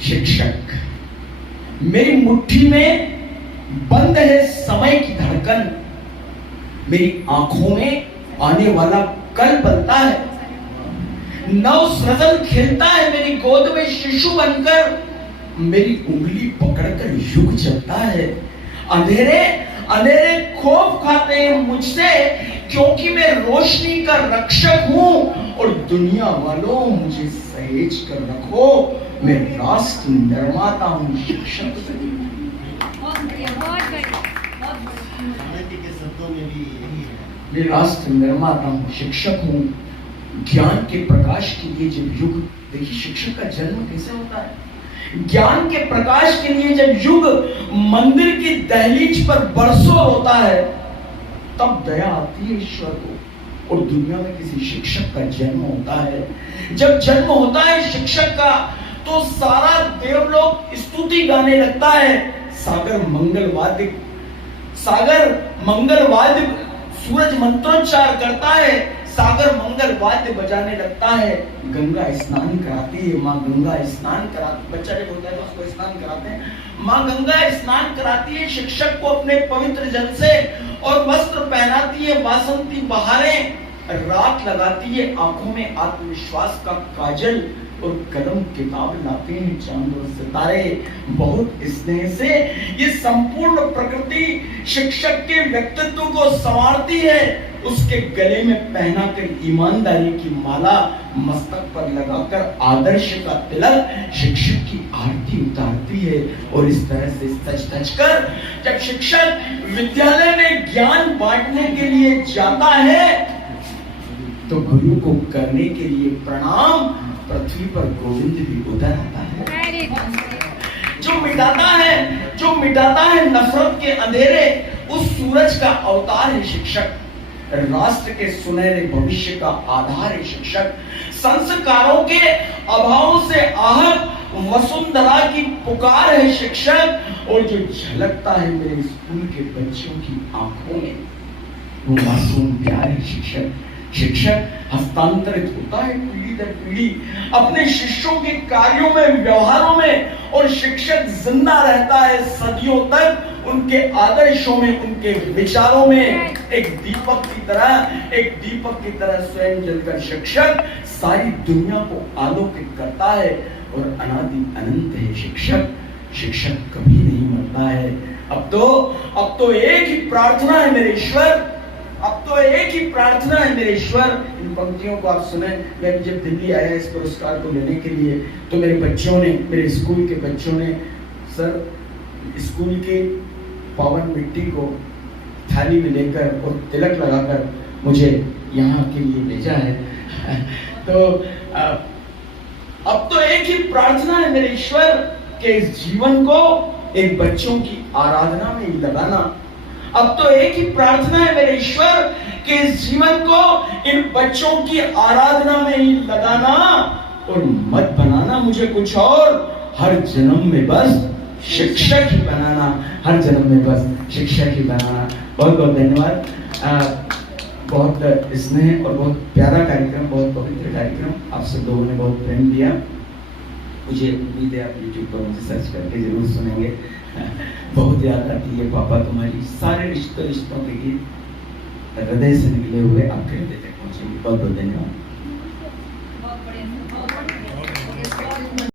शिक्षक। मेरी मुट्ठी में बंद है समय की धड़कन, मेरी आंखों में आने वाला कल बनता है। नव सृजन खेलता है मेरी गोद में शिशु बनकर, मेरी उंगली पकड़कर युग चलता है। अंधेरे अंधेरे खौफ खाते हैं मुझसे, क्योंकि मैं रोशनी का रक्षक हूं। और दुनिया वालों मुझे सहेज कर रखो, मैं राष्ट्र निर्माता हूं, शिक्षक नहीं। मैं राष्ट्र निर्माता हूं, शिक्षक हूं। ज्ञान के प्रकाश के लिए जब युग, देखिए शिक्षक का जन्म कैसे होता है। ज्ञान के प्रकाश के लिए जब युग मंदिर की दहलीज पर बरसों होता है, तब दया आती है ईश्वर को, और दुनिया में किसी शिक्षक का जन्म होता है। जब जन्म होता है शिक्षक का, तो सारा देवलोक स्तुति गाने लगता है। सागर मंगल वाद्य सूरज मंत्रोच्चार करता है, सागर मंगल वाद्य बजाने लगता है। गंगा स्नान कराती है, माँ गंगा स्नान कराती, बच्चा जब होता है तो उसको स्नान कराते हैं। माँ गंगा स्नान कराती है शिक्षक को अपने पवित्र जल से, और वस्त्र पहनाती है वासंती बहारें, रात लगाती है आंखों में आत्मविश्वास का काजल, और कलम किताब लाते हैं चांद और सितारे। बहुत स्नेह से ये संपूर्ण प्रकृति शिक्षक के व्यक्तित्व को संवारती है। उसके गले में पहनाकर ईमानदारी की माला, मस्तक पर लगाकर आदर्श का तिलक शिक्षक की आरती उतारती है। और इस तरह से सच कर जब शिक्षक विद्यालय में ज्ञान बांटने के लिए जाता है, तो गुरु को करने के लिए प्रणाम, पृथ्वी पर गोविंद भी उतर आता है। जो मिटाता है नफरत के अंधेरे, उस सूरज का अवतार है शिक्षक। राष्ट्र के सुनहरे भविष्य का आधार है शिक्षक। संस्कारों के अभाव से आहत वसुंधरा की पुकार है शिक्षक। और जो झलकता है मेरे स्कूल के बच्चों की आंखों में, वो मासूम प्यार है शिक्षक। शिक्षक हस्तांतरित होता है पीढ़ी दर पीढ़ी अपने शिष्यों के कार्यों में, व्यवहारों में, और शिक्षक जिंदा रहता है सदियों तक उनके आदर्शों में, उनके विचारों में। एक दीपक की तरह स्वयं जलकर शिक्षक सारी दुनिया को आलोकित करता है। और अनादि अनंत है शिक्षक। शिक्षक कभी नहीं मरता है। अब तो एक ही प्रार्थना है मेरे ईश्वर, इन पंक्तियों को आप सुने। मैं जब दिल्ली आया इस पुरस्कार को लेने के लिए, तो मेरे स्कूल के बच्चों ने सर स्कूल की पावन मिट्टी को थाली में लेकर और तिलक लगाकर मुझे यहाँ के लिए भेजा है। तो अब तो एक ही प्रार्थना है मेरे ईश्वर के इस जीवन को एक बच्चों की आराधना में ही लगाना। अब तो एक ही प्रार्थना है मेरे ईश्वर के इस जीवन को इन बच्चों की आराधना में ही लगाना, और मत बनाना मुझे कुछ और। हर जन्म में बस शिक्षक ही बनाना, हर जन्म में बस शिक्षक ही बनाना। बहुत बहुत धन्यवाद। बहुत स्नेह और बहुत प्यारा कार्यक्रम, बहुत पवित्र कार्यक्रम। आप सब लोगों ने बहुत प्रेम दिया। मुझे उम्मीद है आप YouTube पर मुझे सर्च करके जरूर सुनेंगे। बहुत याद आती है पापा तुम्हारी, सारे रिश्तों के गीत हृदय से निकले हुए आपके हृदय तक पहुंचेंगे। बहुत बहुत धन्यवाद।